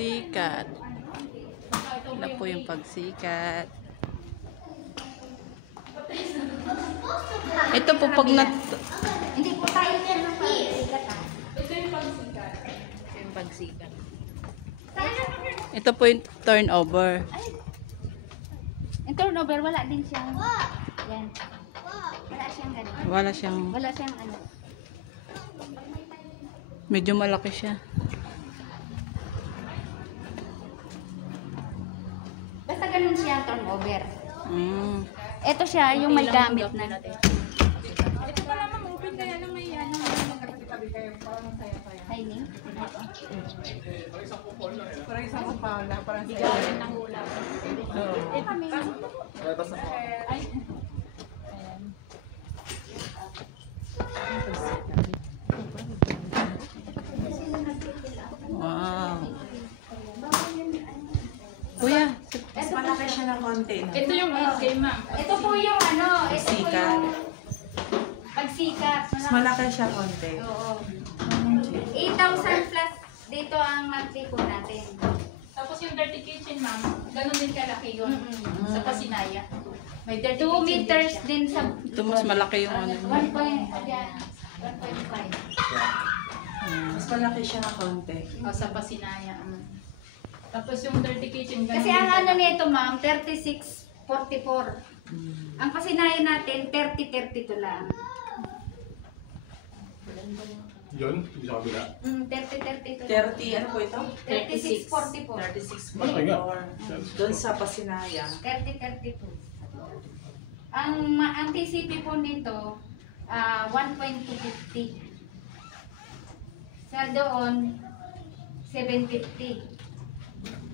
Pagsikat. Ano po yung pagsikat? Ito po pag Hindi po tayo yan ng pagsikat. Ito yung pagsikat. yung pagsikat. Ito po yung turnover. Yung turnover, wala din siyang yan. Wala siyang ganun. Wala siyang ano. Medyo malaki siya. Basta ganun siya turnover. Mm. Ito siya, yung may gamit na. Ito pala ma'am, open kaya lang may ano. Magkatabi kayo para masaya-saya. Timing. Para isang kupala, parang bigyan ng ulam. Eh kami. Ay. Wow. Kuya, Mas malaki siya ng konti. No? Ito yung 8K ma'am. Ito po yung ano, ito po Pagsikat. yung pagsikat. Mas malaki siya konti. Oo. 8,000 plus dito ang monthly po natin. Tapos yung dirty kitchen ma'am, ganun din kalaki yun. Sa Pasinaya. May dirty 2 kitchen meters din siya. din sa ito mas malaki yung ano. 1.5. Mas malaki siya ng konti. O, sa Pasinaya. Tapos yung dirty kitchen, ganun Kasi din ang ano kalaki. nito ma'am, 3644. Ang Pasinaya natin, 3032 lang. Yun, sa kabila. 3032. 30, ano po ito? 3644. 36. Malaki nga. Doon sa Pasinaya. 3032. Ang TCP po nito, 1.250. Sa doon, 750.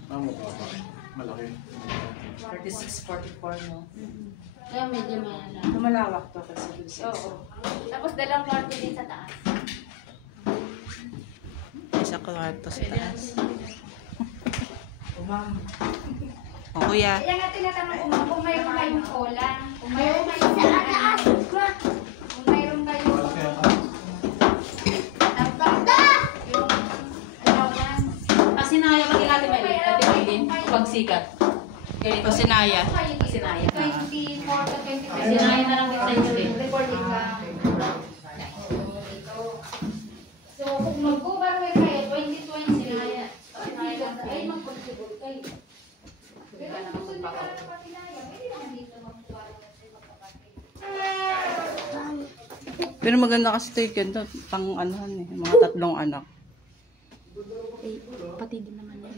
Mukha pa. Malaki. 3644, no? Kaya medyo malala. Lumalawak to kasi doon sa Oo. Tapos dalawang kwarto din sa taas. Isa kwarto sa taas. Oh, ma'am. O kuya, Kaya nga tinatanong ko kung mayroon kayong kulang. Kung mayroon kayong kulang. Kung mayroon kayong Malaki ata. yung allowance. Pasinaya, pag-ilati ba din? Pagsikat. Ganito. Pasinaya. Pasinaya. 24 to 25. Pasinaya na lang din sa inyo eh. Recording lang. So, kung mag-overweigh kayo, 2020 sinaya. Ay, mag-contribute kayo. Pero kung gusto nyo para sa patinaya, pwede naman dito mag-overweigh magkapatid. pero maganda kasi ito yung ganito, pang anuhan eh, mga tatlong anak. Pati din naman yan.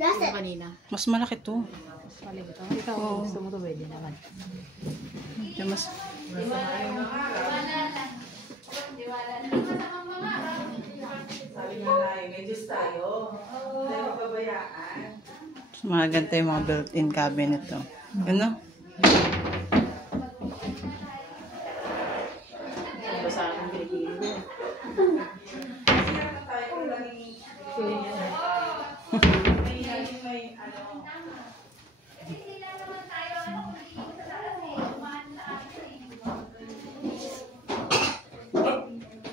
Nasa? Kanina. Mas malaki to. Mali ba ito? Ikaw, Oo. gusto mo ito, pwede naman. Yung mas, Sabi nga tayo, may Diyos tayo. Hindi mo pabayaan. mga ganito yung mga built-in cabinet to. Ano? Ano sa akin, Pilipino?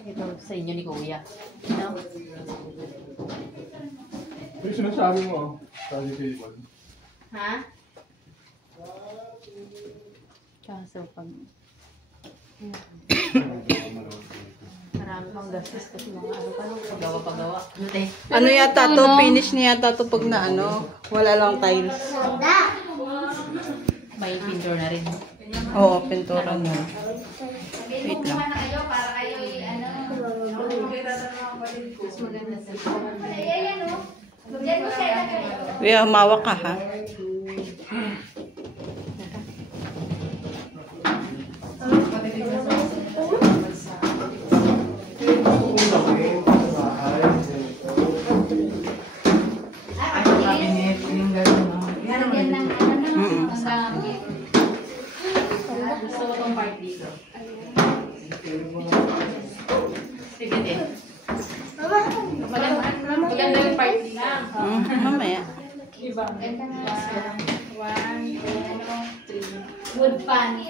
Ito sa inyo ni Kuya. No? Yung sinasabi mo, study table. Ha? Kaso pag marami pang gastos kasi mga ano pa nung pagawa-pagawa. Ano yata to? Finish niya yata to pag na ano, wala lang tiles. May pintor na rin. Oo, pintura niya. Wait lang. Kumana kayo para kayo ano. Mas maganda sa Ayan o. Diyan mo siya ilagay. Kuya, humawak ka ha. Ano cabinet, yung gano'n, no? Yan naman. Yan ng ano Mm-mm. ng gamit. gusto ko tong part dito. Sige din. Maganda yung part dito. Mamaya. Iba. Ganda nga. 1, 2, 3. Wood panel.